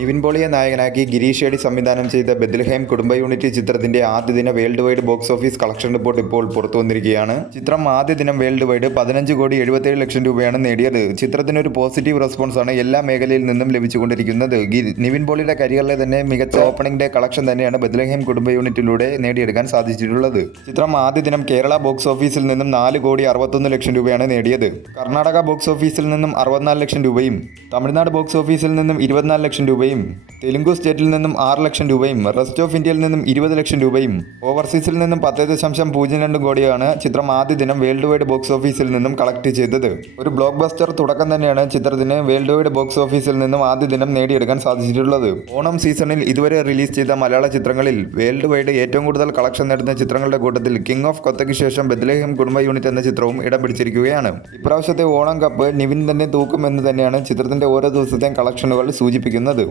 നിവിൻ പോളിയെ നായകനാക്കി ഗിരീഷ് ഏടി സംവിധാനം ചെയ്ത ബെത്ലഹേം കുടുംബ യൂണിറ്റ് ചിത്രത്തിന്റെ ആദ്യ ദിന world wide box office collection report ഇപ്പോൾ പുറത്തു വന്നിരിക്കുകയാണ്. ചിത്രം ആദ്യ ദിനം വേൾഡ് വൈഡ് 15,77,00,000 രൂപയാണ് നേടിയത്. ചിത്രത്തിന് ഒരു പോസിറ്റീവ് റെസ്പോൺസാണ് എല്ലാ മേഖലയിൽ നിന്നും ലഭിച്ചുകൊണ്ടിരിക്കുന്നത്. നിവിൻ പോളിയുടെ കരിയറിലെ തന്നെ മികച്ച ഓപ്പണിംഗ് ഡേ കളക്ഷൻ തന്നെയാണ് ബെത്ലഹേം കുടുംബ യൂണിറ്റിലൂടെ നേടിയെടുക്കാൻ സാധിച്ചിട്ടുള്ളത്. ചിത്രം ആദ്യ ദിനം കേരള ബോക്സ് ഓഫീസിൽ നിന്നും 4,61,00,000 രൂപയാണ് നേടിയത്. കർണാടക ബോക്സ് ഓഫീസിൽ നിന്നും 64 ലക്ഷം രൂപയും തമിഴ്നാട് ബോക്സ് ഓഫീസിൽ നിന്നും 24 ലക്ഷം രൂപയും തെലുങ്കു സ്റ്റേറ്റിൽ നിന്നും 6 ലക്ഷം രൂപയും റെസ്റ്റ് ഓഫ് ഇന്ത്യയിൽ നിന്നും 20 ലക്ഷം രൂപയും ഓവർസീസിൽ നിന്നും 10.02 കോടിയാണ് ചിത്രം ആദ്യ ദിനം വേൾഡ് വൈഡ് ബോക്സ് ഓഫീസിൽ നിന്നും കളക്ട് ചെയ്തത്. ഒരു ബ്ലോക്ക് ബസ്റ്റർ തുടക്കം തന്നെയാണ് ചിത്രത്തിന് വേൾഡ് വൈഡ് ബോക്സ് ഓഫീസിൽ നിന്നും ആദ്യ ദിനം നേടിയെടുക്കാൻ സാധിച്ചിട്ടുള്ളത്. ഓണം സീസണിൽ ഇതുവരെ റിലീസ് ചെയ്ത മലയാള ചിത്രങ്ങളിൽ വേൾഡ് വൈഡ് ഏറ്റവും കൂടുതൽ കളക്ഷൻ നേടുന്ന ചിത്രങ്ങളുടെ കൂട്ടത്തിൽ കിങ് ഓഫ് കൊത്തയ്ക്ക് ശേഷം ബെത്ലഹേം കുടുംബ യൂണിറ്റ് എന്ന ചിത്രവും ഇടം പിടിച്ചിരിക്കുകയാണ്. ഇപ്രാവശ്യത്തെ ഓണം കപ്പ് നിവിൻ തന്നെ തൂക്കുമെന്ന് തന്നെയാണ് ചിത്രത്തിന്റെ ഓരോ ദിവസത്തെയും കളക്ഷനുകൾ സൂചിപ്പിക്കുന്നത്.